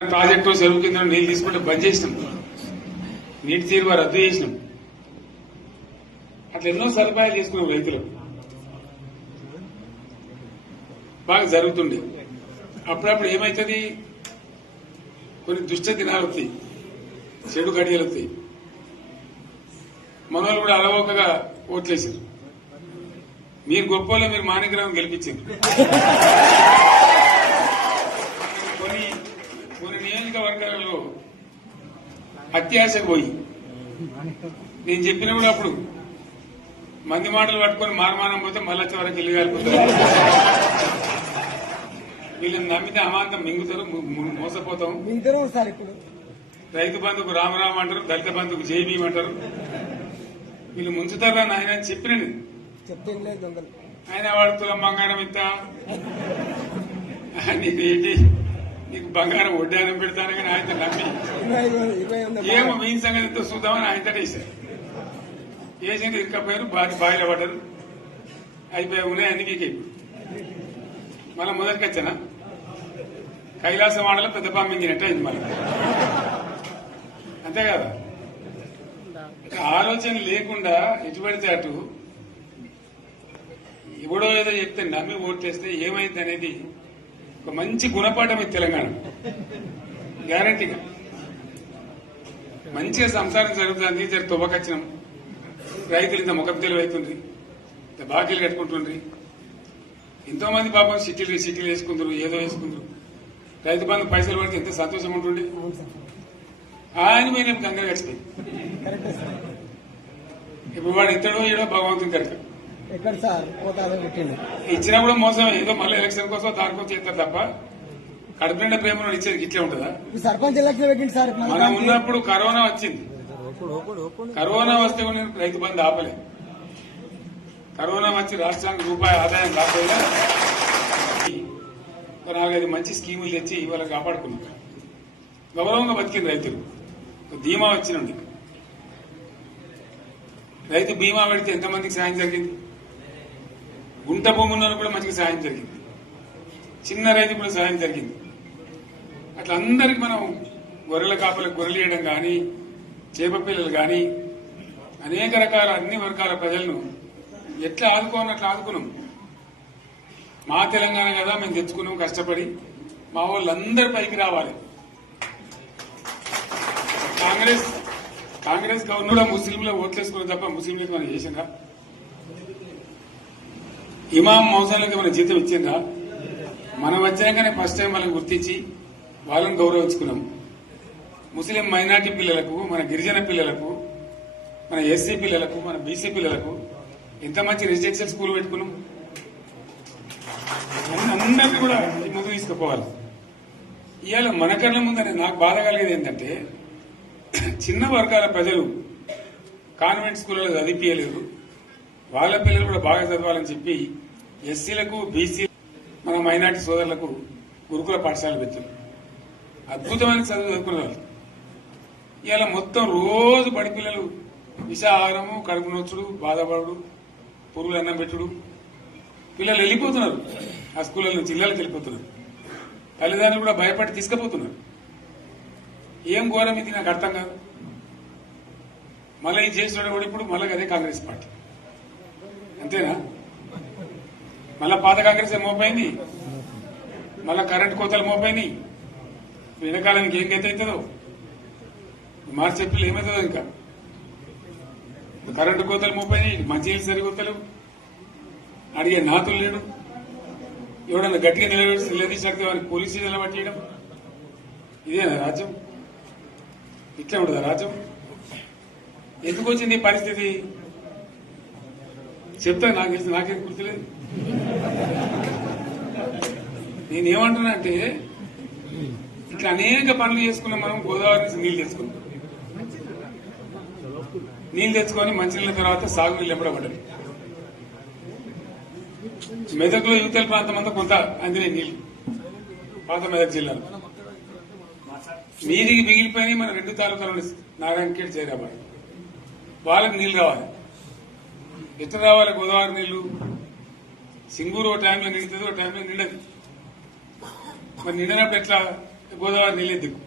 Project చెరువు కింద నీళ్లు తీసుకుంటే బంద్ చేసినాం, నీటి తీరువ రద్దు చేసినాం. అట్లా ఎన్నో సదుపాయాలు చేసుకున్నాం. రైతులు బాగా జరుగుతుండే. అప్పుడప్పుడు ఏమవుతుంది, కొన్ని దుష్ట దినాలు వస్తాయి, చెడు గడియలు వస్తాయి. మనోళ్ళు కూడా అలవోకగా ఓట్లేసారు. మీరు గొప్పలో మీరు మాణిగ్రహం గెలిపించారు. కొన్ని నియోజకవర్గాలలో అత్యాశకు పోయి నేను చెప్పిన కూడా అప్పుడు మంది మాటలు పట్టుకొని మారమానం పోతే మళ్ళీ వరకు ఇల్లు కాలిపోతారు. వీళ్ళని నమ్మితే అమాంతం మింగుతారు, మోసపోతాం. రైతు బంధుకు రామరామ అంటారు, దళిత బంధుకు జైబీం అంటారు. వీళ్ళు ముంచుతారా నాయన అని చెప్పినండి. ఆయన వాడు తులం బంగారం ఇస్తా, నీకు బంగారం వడ్డానం పెడతాను కానీ ఆయన నమ్మి ఏమో మీ సంగతి ఎంతో చూద్దామని ఆయన వేశారు. వేసింది ఇరుకపోయారు, బాయిలో పడ్డారు, అయిపోయి ఉన్నాయి అన్ని పీకే. మళ్ళీ మొదటికి వచ్చానా కైలాసం వాడలో పెద్ద పంపించినట్టు అయింది. మళ్ళీ అంతే కదా, ఆలోచన లేకుండా ఎటు పడితే అటు ఎవడో ఏదో చెప్తే నమ్మి ఓట్లేస్తే ఏమైంది అనేది ఒక మంచి గుణపాఠం ఇది తెలంగాణ. గ్యారంటీగా మంచిగా సంసారం జరుగుతుంది. జర తువ్వకచ్చినాం, రైతులు ఇంత ముఖం తెలివైతుంది, ఇంత బాకీలు కట్టుకుంటుండ్రి. ఎంతో మంది పాపం సిటీలు వేసుకుందరు, ఏదో వేసుకుందరు. రైతు బంధు పైసలు పడితే ఎంత సంతోషం ఉంటుండే. ఆయన మీద గంగలు గడిచిపోయి ఇప్పుడు వాడు ఇతడో ఏడో భగవంతుని కనుక ఇచ్చినా కూడా మోసం. ఏదో మళ్ళీ ఎలక్షన్ కోసం దానికోసం చేస్తారు తప్ప కడుపు నిండా ప్రేమ ఇచ్చేది ఇట్లే ఉంటుందా? సర్పంచ్ ఎలక్షన్ పెట్టింది సార్. మనం ఉన్నప్పుడు కరోనా వచ్చింది. కరోనా వస్తే కూడా నేను రైతు బంధు ఆపలేదు. కరోనా వచ్చి రాష్ట్రానికి రూపాయి ఆదాయం రాకపోయినా 4-5 మంచి స్కీములు తెచ్చి వాళ్ళకి కాపాడుకున్నాం. గౌరవంగా బతికింది రైతులు. బీమా వచ్చినండి. రైతు బీమా పెడితే ఎంతమందికి సాయం జరిగింది? గుంట భూమి ఉన్న కూడా మంచిగా సాయం జరిగింది. చిన్న రైతు కూడా సాయం జరిగింది. అట్లా అందరికి మనం గొర్రెల కాపలకు గొర్రెలు వేయడం కానీ, చేప పిల్లలు కానీ, అనేక రకాల అన్ని వర్గాల ప్రజలను ఎట్లా ఆదుకోనట్లు ఆదుకున్నాం. మా తెలంగాణ కదా మేము తెచ్చుకున్నాం కష్టపడి. మా వాళ్ళందరూ పైకి రావాలి. కాంగ్రెస్ గవర్నర్ ముస్లింలు ఓట్లేసుకున్నారు తప్ప ముస్లింలకు మనం చేసిందా? ఇమాం మౌసాలకు మన జీతం ఇచ్చిందా? మనం వచ్చినాకనే ఫస్ట్ టైం వాళ్ళని గుర్తించి వాళ్ళని గౌరవించుకున్నాం. ముస్లిం మైనార్టీ పిల్లలకు, మన గిరిజన పిల్లలకు, మన ఎస్సీ పిల్లలకు, మన బీసీ పిల్లలకు ఎంత మంచి రెసిడెన్షియల్ స్కూల్ పెట్టుకున్నాం. అందరినీ కూడా ముందు తీసుకుపోవాలి. ఇవాళ మన కళ్ళ ముందని నాకు బాధ కలిగేది ఏంటంటే, చిన్న వర్గాల ప్రజలు కాన్వెంట్ స్కూళ్ళలో చదివించలేరు. వాళ్ళ పిల్లలు కూడా బాగా చదవాలని చెప్పి ఎస్సీలకు, బీసీ, మన మైనార్టీ సోదరులకు గురుకుల పాఠశాలలు పెట్టారు. అద్భుతమైన చదువు చదువుకునే వాళ్ళు. ఇవాళ మొత్తం రోజు బడి పిల్లలు విషాహారము, కడుపు నొచ్చుడు, బాధపడు, పురుగులు అన్నం పెట్టుడు. పిల్లలు వెళ్ళిపోతున్నారు ఆ స్కూళ్ళ నుంచి, ఇళ్ళకి వెళ్ళిపోతున్నారు. తల్లిదండ్రులు కూడా భయపడి తీసుకుపోతున్నారు. ఏం ఘోరం ఇది నాకు అర్థం కాదు. మళ్ళీ ఇది చేసిన కూడా ఇప్పుడు మళ్ళీ అదే కాంగ్రెస్ పార్టీ. అంతేనా? మళ్ళా పాత కాంగ్రెస్ మోపైంది, మళ్ళా కరెంటు కోతలు మోపైనాయి. వెనకాలానికి ఏం గతి అవుతుందో మార్చి ఏప్రిల్ ఏమవుతుందో. ఇంకా కరెంటు కోతలు మోపైనాయి, మంచినీళ్ళు సరికొత్తలు, అడిగే నాతులు లేడు. ఎవడన్నా గట్టిగా నిలదీసినట్టు వారికి పోలీస్ స్టేషన్లో పట్టేయడం. ఇదేనా రాజ్యం? ఇట్లా ఉండదా రాజ్యం? ఎందుకు వచ్చింది ఈ పరిస్థితి చెప్తా. నాకేం గుర్తులేదు. నేనేమంటున్నా అంటే, ఇట్లా అనేక పనులు చేసుకున్నాం మనం. గోదావరి నుంచి నీళ్లు తెచ్చుకున్నాం. నీళ్లు తెచ్చుకొని మంచినీళ్ళ తర్వాత సాగునీళ్ళు ఎంపడబడ్డాయి. మెదక్లో యువతల ప్రాంతం అంతా కొంత అందినాయి నీళ్లు. పాత మెదక్ జిల్లాలో మీదికి మిగిలిపోయినాయి. మన 2 తాలూకాలు నారాయణఖేడ్, జైరాబాద్. వాళ్ళకి నీళ్లు రావాలి. ఎట్లా రావాలి గోదావరి నీళ్లు? సింగూరు ఓ టైంలో నిండుతుంది, ఓ టైంలో నిండదు. మరి నిండినప్పుడు ఎట్లా గోదావరి నీళ్ళే దిక్కు